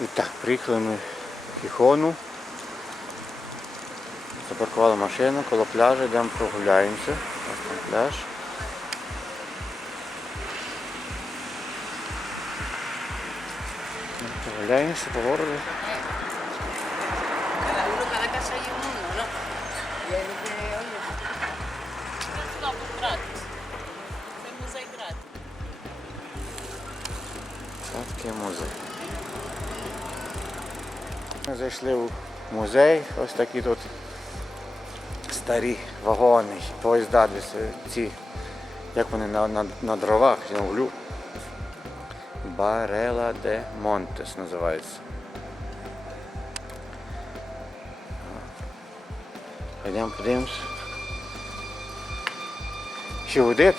І так, приїхали ми в Хіхону. Запаркували машину коло пляжу, йдемо прогуляємося. Ось там пляж. Прогуляємося по городу. Cada uno, cada casa hay Ми зайшли у музей, ось такі тут старі вагони, поїзда е, ці, як вони на, на, на дровах, я углю. Барела де Монтес називається. Йдемо подивимось. Ще водити?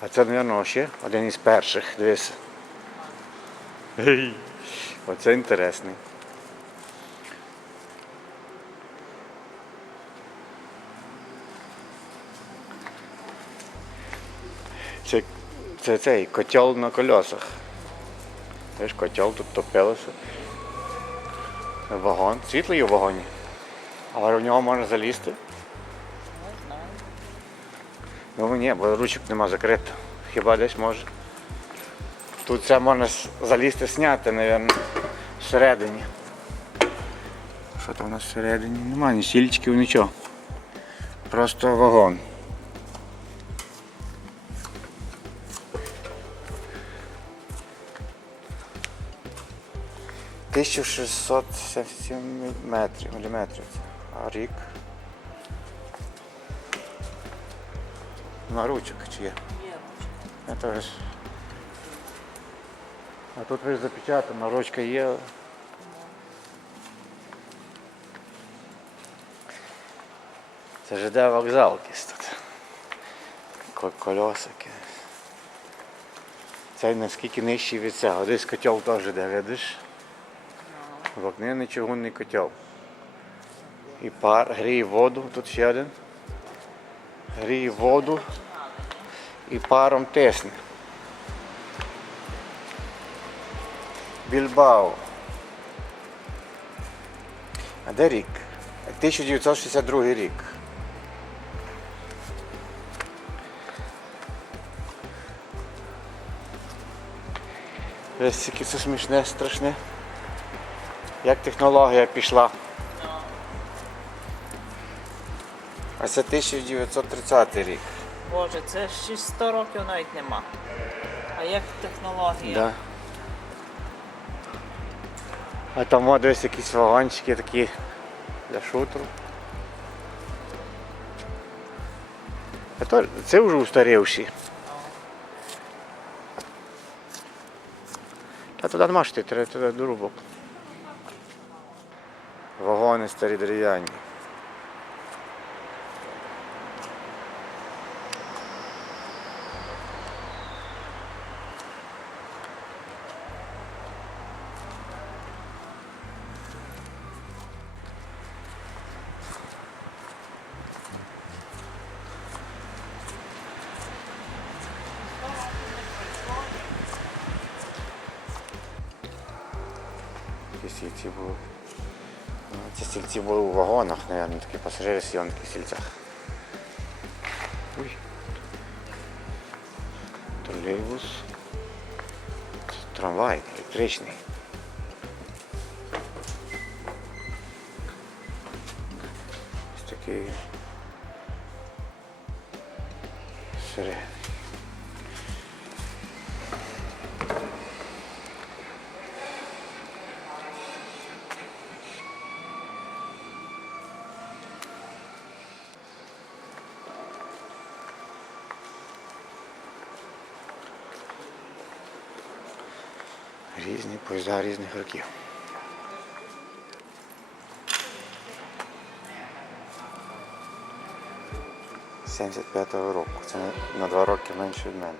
А це, мабуть, ще один із перших, дивись. Гей, Оце інтересний. Це, це цей котел на колесах. Теж котел тут топилося. Вагон. Світлий у вагоні. Але в нього можна залізти. Не знаю. Ну ні, бо ручок нема закрито. Хіба десь може. Тут це можна залізти зняти, мабуть, всередині. Що там у нас всередині? Нема ні стільчиків, нічого. Просто вагон. Тисячу 677 метрів, міліметрів. А рік. На ручок чи є? Это ж. А тут ви запечатано, ручка є. Це ЖД вокзал якийсь тут. Ко- Колесики. Цей наскільки нижчий від цього. Десь котел теж де, видиш? Вогнений чугунний котел. І пар, гріє воду, тут ще один. Гріє воду і паром тисне. Більбао. А де рік? 1962 рік. Ось яке це смішне, страшне. Як технологія пішла. А це 1930 рік. Боже, це ще 100 років навіть нема. А як технологія? Да. А там десь якісь вагончики такі для шутру. А то, це вже устарівші. Та туди нема треба туди дорубок. Вагони старі дерев'яні. Такі стільці були. Ну, Ці стільці були у вагонах, мабуть, такі пасажири сіли на таких стільцях. Тролейбус. Це Трамвай електричний. Ось такий. Серед. Поїзда різних років. Сімдесят п'ятого року. Це на- два роки менше від мене.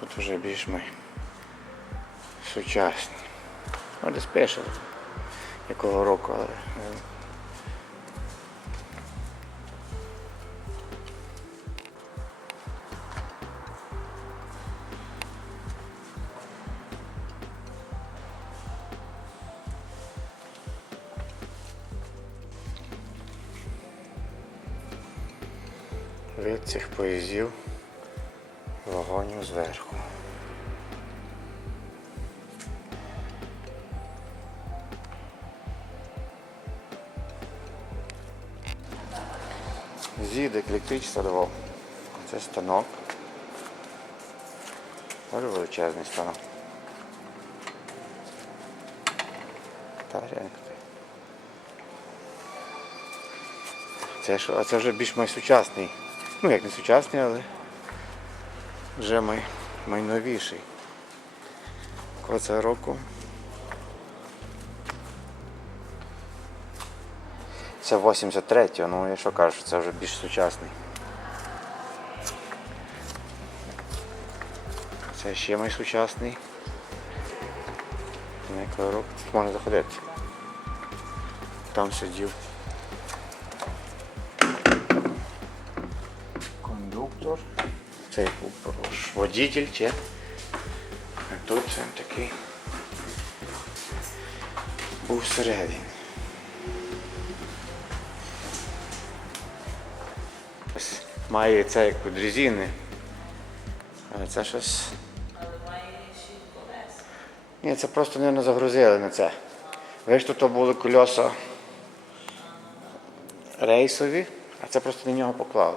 Тут вже більш ми сучасні. Ну, десь пише, якого року, але поїздів вагонів зверху. Зідик електричество давав. Це станок. Дуже величезний станок. Та. Це, що, а це вже більш май сучасний. Ну як не сучасний, але вже май, майновіший. Це року? Це 83-го, ну я що кажу, це вже більш сучасний. Це ще май сучасний. На якого можна заходити. Там сидів. Це був водитель чи. А тут він такий був всередині. Ось Має це як від резини. Але це щось. Ні, це просто не загрузили на це. Ви ж тут були кольоса рейсові, а це просто на нього поклали.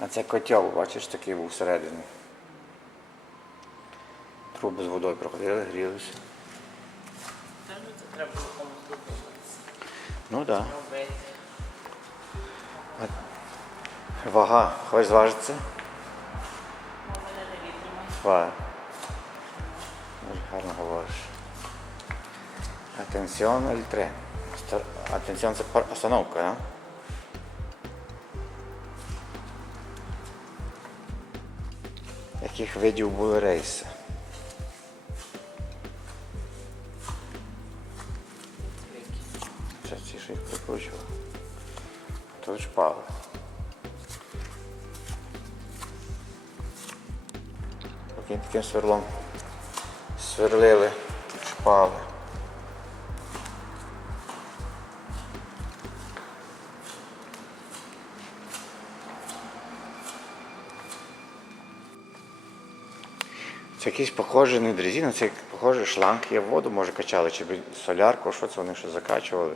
А це котел, бачиш, такий був всередині. Труби з водою проходили, грілися. Ну так. Да. Вага, хоч зважиться. Мене не відтримає. Вага. Дуже гарно говориш. Атенціон L3. Атенціон це остановка, да? Яких видів були рейси? Це ці що їх прикручували. Тут шпали. Таким таким сверлом сверлили, шпали. Це якийсь похожий не дрезина, це похожий шланг, є воду, може качали, чи солярку, що це вони ще закачували.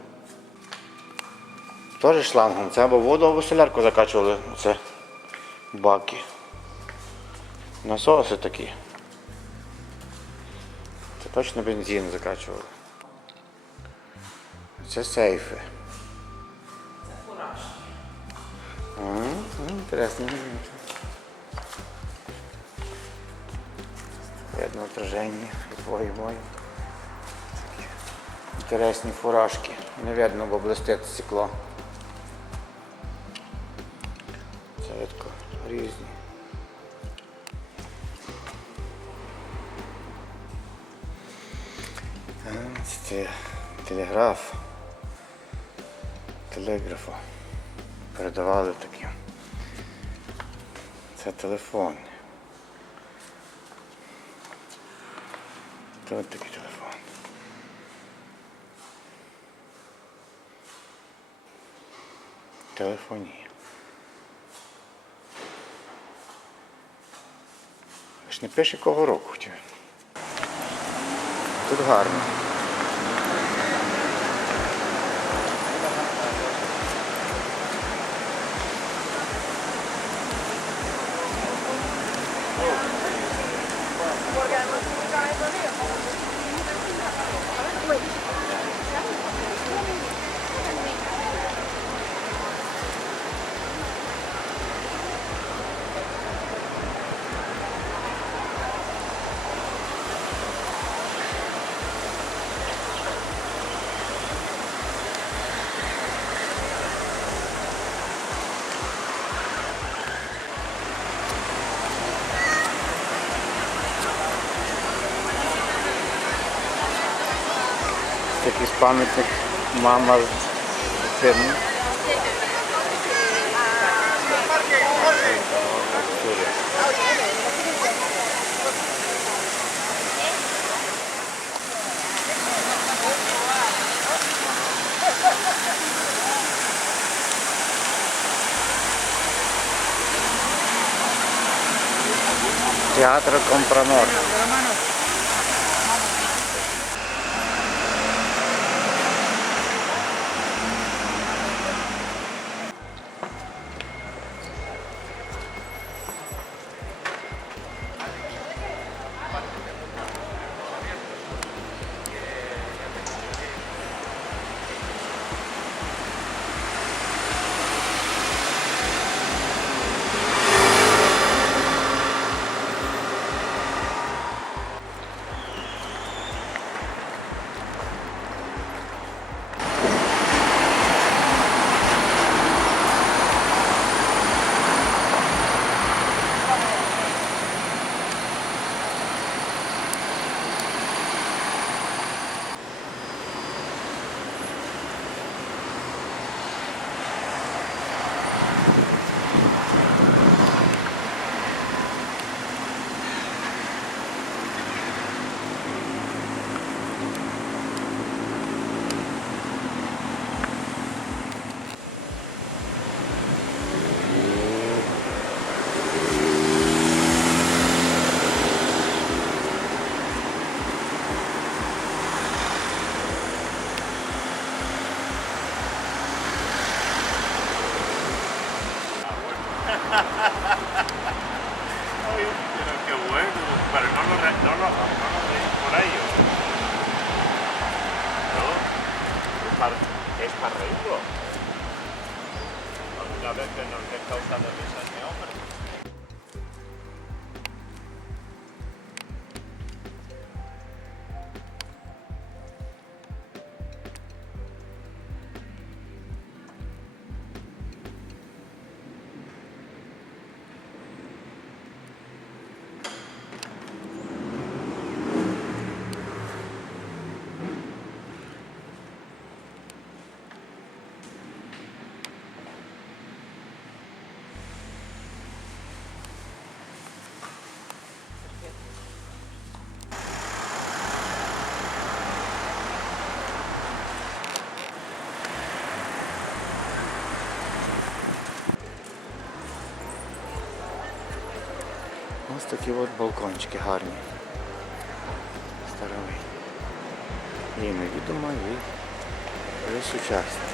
Теж шлангом, це або воду, або солярку закачували. Це баки. Насоси такі. Це точно бензин закачували. Це сейфи. Це фураж. Ну, Інтересно. Видно отраження твої мої. Такі Інтересні фуражки. Не видно, бо блистить стекло. Це видко різні. Це телеграф. Телеграфу. Передавали такі. Це телефон. Це от такий телефон. Телефонія. Ж не пише кого року. Тут гарно. jakiś pamiętnik mama z tym. Teatro Compramor. Pero no lo, no lo, no lo deis por ahí. ¿No? Es para, es para reírlo. Alguna vez que nos dé causa de risa este hombre. Ось такі от балкончики гарні. Старовий. І невідомо, і, сучасні.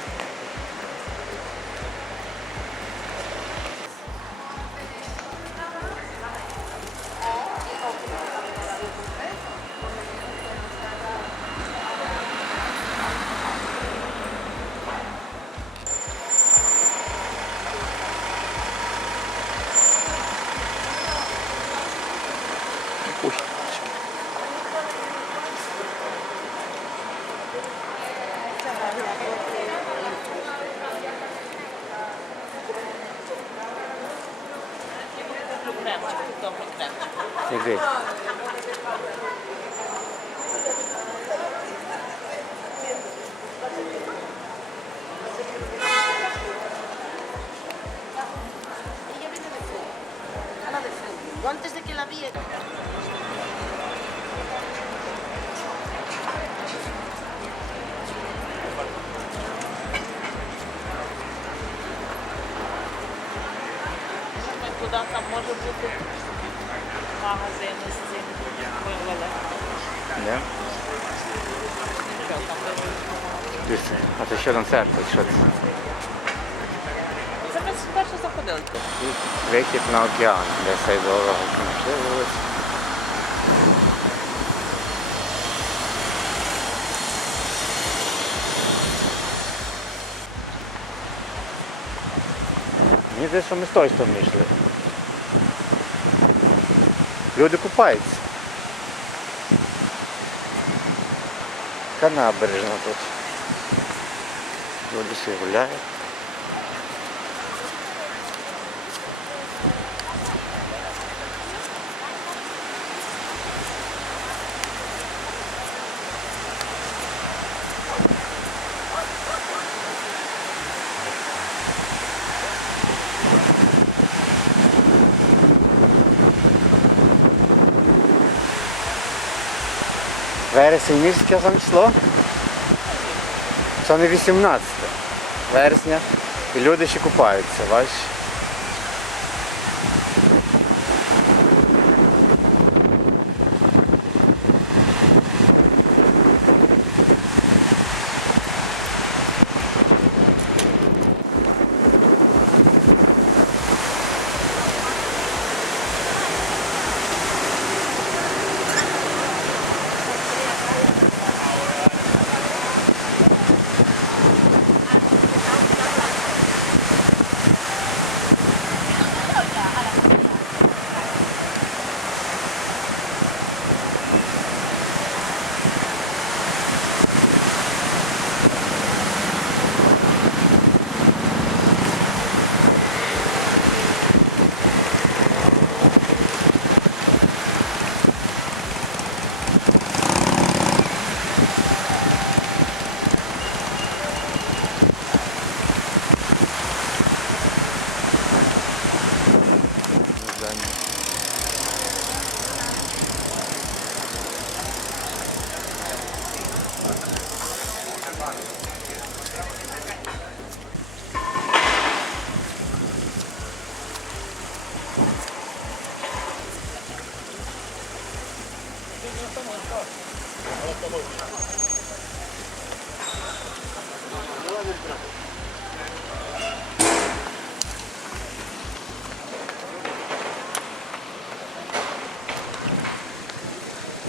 Ми туди там може бути магазини з цим вивели. Де? Що там вивели? Дивіться, а це ще на церкву, що це? Це ми перше заходили. Тут вихід на океан, де цей дорога вулиця. Мені здається, що ми з тої сторони йшли. Люди купаються. Така набережна тут. Люди всі гуляють. Вересень місяць яке число? Не 18 вересня. І люди ще купаються, бачиш?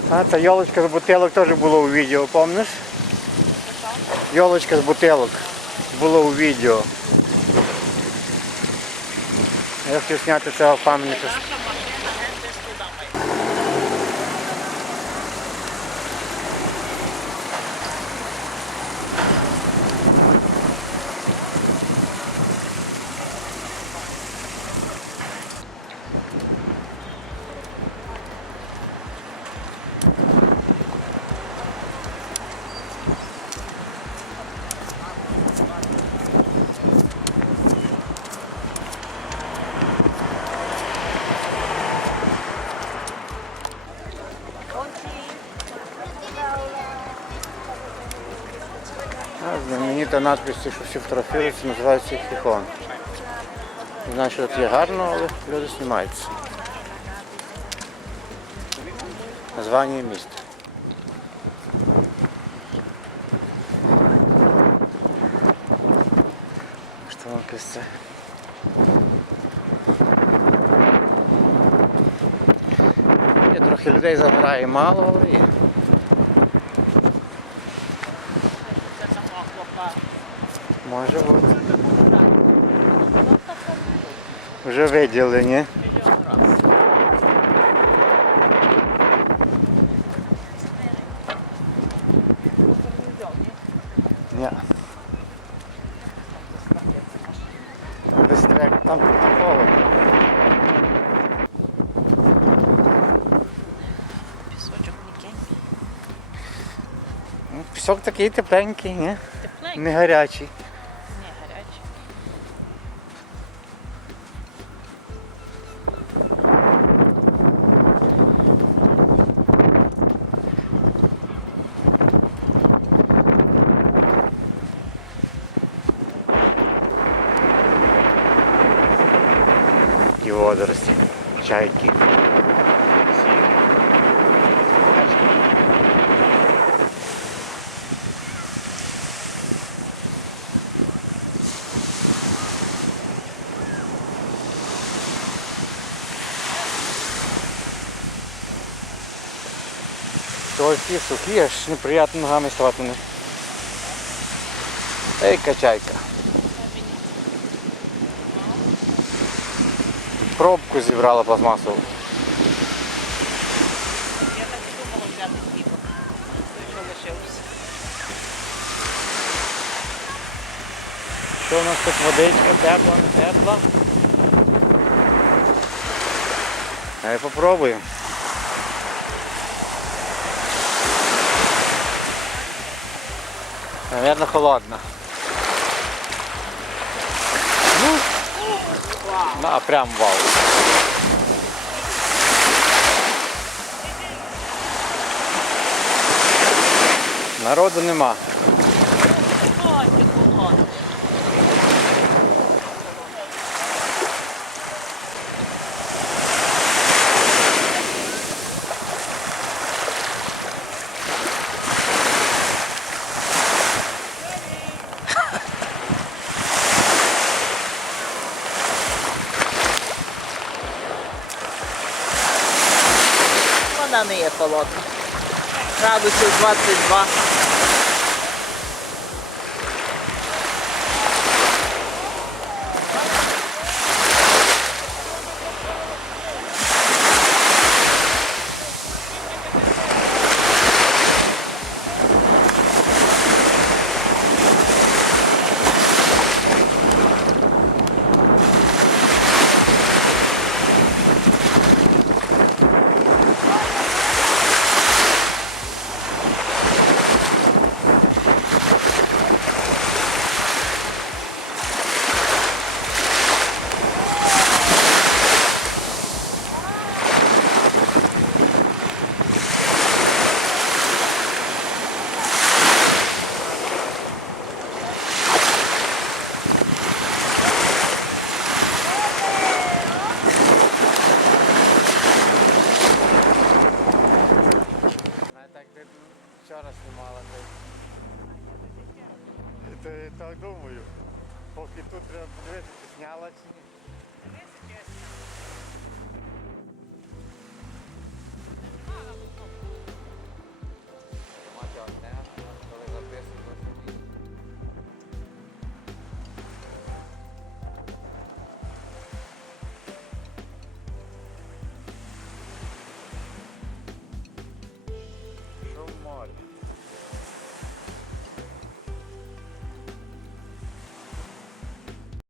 А, та йолочка з бутилок теж було у відео, помниш? Йолочка з бутилок було у відео. Я хотів зняти цього пам'ятника. Знаменита надпись, що всі фотографуються, називається Хіхон. Що тут є гарно, але люди знімаються. Названня міста. Що воно це? Є трохи людей загорає мало, але є. Може бути. Вже виділи, ні? Ні. Трек, там такого. Пісочок. Ну, Пісок такий тепленький, ні? Тепленький. Не гарячий. Водорості, чайки. Трохи сухі, аж неприємно ногами ставати. Ей, качайка. Пробку зібрала пластмасову. Я так і думала взяти хліб. Той, що лишився. Що у нас тут водичка, тепла, не тепла? Давай попробуємо. Наверное, холодна. Да, прям вау. Народу нема. Не. Градусів 22.